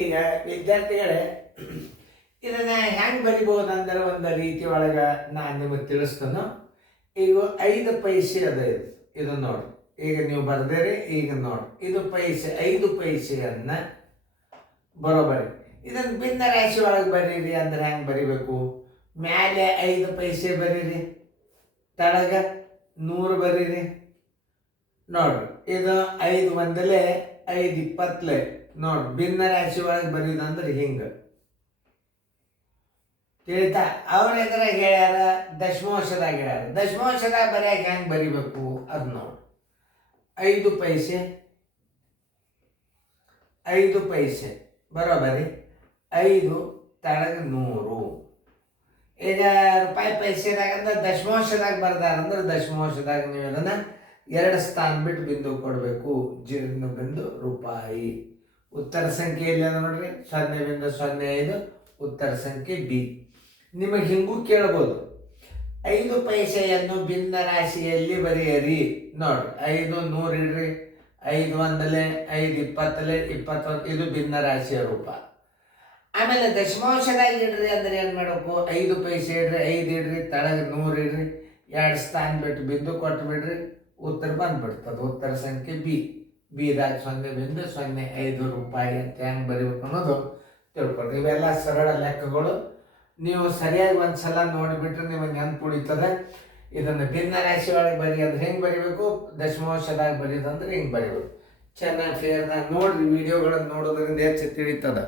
ಈಗ ವಿದ್ಯಾರ್ಥಿಗಳೇ ಇದನ್ನ ಹೆಂಗೆ ಬರಿಬಹುದಂದ್ರೆ ಒಂದು ರೀತಿ ಒಳಗೆ ನಾನು ನಿಮಗೆ ತಿಳಿಸ್ತಾನು. ಈಗ 5 ಪೈಸೆ ಅದ ಇದು ನೋಡಿ. ಈಗ ನೀವು ಬರ್ದೇರಿ. ಈಗ ನೋಡಿ, ಇದು ಪೈಸೆ, 5 ಪೈಸೆಯನ್ನ ಬರೋಬರಿ ಇದನ್ನು ಭಿನ್ನ ರಾಶಿ ಒಳಗೆ ಬರೀರಿ ಅಂದ್ರೆ ಹೆಂಗೆ ಬರಿಬೇಕು? ಮ್ಯಾಲೆ 5 ಪೈಸೆ ಬರೀರಿ, ತಳಗ 100 ಬರೀರಿ. ನೋಡ್ರಿ, ಇದು 5 ಒಂದಲೇ 5 20 ನೋಡ್ರಿ. ಭಿನ್ನ ರಾಶಿ ಒಳಗೆ ಬರೀದಂದ್ರೆ ಹಿಂಗೆ ತಿಳಿತಾ? ಅವ್ರ ಎದುರಾಗ ಹೇಳ್ಯಾರ, ದಶಮಾಂಶದಾಗ ಹೇಳ್ಯಾರ. ದಶಮಾಂಶದಾಗ ಬರೆಯಕ್ಕೆ ಹೆಂಗೆ ಬರಿಬೇಕು ಅದು ನೋಡಿ. 5 ಪೈಸೆ, 5 ಪೈಸೆ ಬರೋಬರಿ 5 ತಳಗ 100. ಈಗ ರೂಪಾಯಿ ಪೈಸೆದಾಗ ಅಂದ್ರೆ ದಶಮಾಂಶದಾಗ ಬರ್ದಾರಂದ್ರೆ ದಶಮಾಂಶದಾಗ ನೀವು ಅದನ್ನು 2 ಸ್ಥಾನ ಬಿಟ್ಟು ಬಿಂದು ಕೊಡಬೇಕು. 0 ಬಿಂದು ರೂಪಾಯಿ. ಉತ್ತರ ಸಂಖ್ಯೆ ಇಲ್ಲ ನೋಡ್ರಿ, 0.05 ಉತ್ತರ ಸಂಖ್ಯೆ ಬಿ. ನಿಮಗೆ ಹಿಂಗೂ ಕೇಳ್ಬೋದು, 5 ಪೈಸೆಯನ್ನು ಭಿನ್ನ ರಾಶಿಯಲ್ಲಿ ಬರೆಯಿರಿ. ನೋಡ್ರಿ, 5 100 ಇಡ್ರಿ, 5 ಒಂದಲೇ 5 20 21, ಇದು ಭಿನ್ನ ರಾಶಿಯ ರೂಪ. ಆಮೇಲೆ ದಶಮಾಂಶದಾಗ ಇಡ್ರಿ ಅಂದ್ರೆ ಏನು ಮಾಡಬೇಕು? 5 ಪೈಸೆ ಇಡ್ರಿ, 5 ಇಡ್ರಿ, ತಳಗ 100 ಇಡ್ರಿ, 2 ಸ್ಥಾನ ಬಿಟ್ಟು ಬಿಂದು ಕೊಟ್ಟು ಬಿಡ್ರಿ, ಉತ್ತರ ಬಂದ್ಬಿಡ್ತದೆ. ಉತ್ತರ ಸಂಖ್ಯೆ ಬಿ. ಬಿದಾಗ 0.05 ರೂಪಾಯಿ ಅಂತ ಹೆಂಗೆ ಬರೀಬೇಕು ಅನ್ನೋದು ತಿಳ್ಕೊಳ್ರಿ. ಇವೆಲ್ಲ ಸರಳ ಲೆಕ್ಕಗಳು. ನೀವು ಸರಿಯಾಗಿ ಒಂದ್ಸಲ ನೋಡಿಬಿಟ್ರೆ ನಿಮಗೆ ನೆನ್ಪು ಉಳಿತದೆ. ಇದನ್ನು ಭಿನ್ನ ರಾಶಿ ಒಳಗೆ ಬರಿ ಅಂದ್ರೆ ಹೆಂಗೆ ಬರಿಬೇಕು, ದಶಮಾಂಶದಾಗ ಬರೆಯೋದಂದ್ರೆ ಹಿಂಗೆ ಬರಿಬೇಕು. ಚೆನ್ನಾಗಿ ಫೇರ್ನಾಗ ನೋಡ್ರಿ, ವಿಡಿಯೋಗಳನ್ನು ನೋಡೋದ್ರಿಂದ ಹೆಚ್ಚು ತಿಳಿತದ.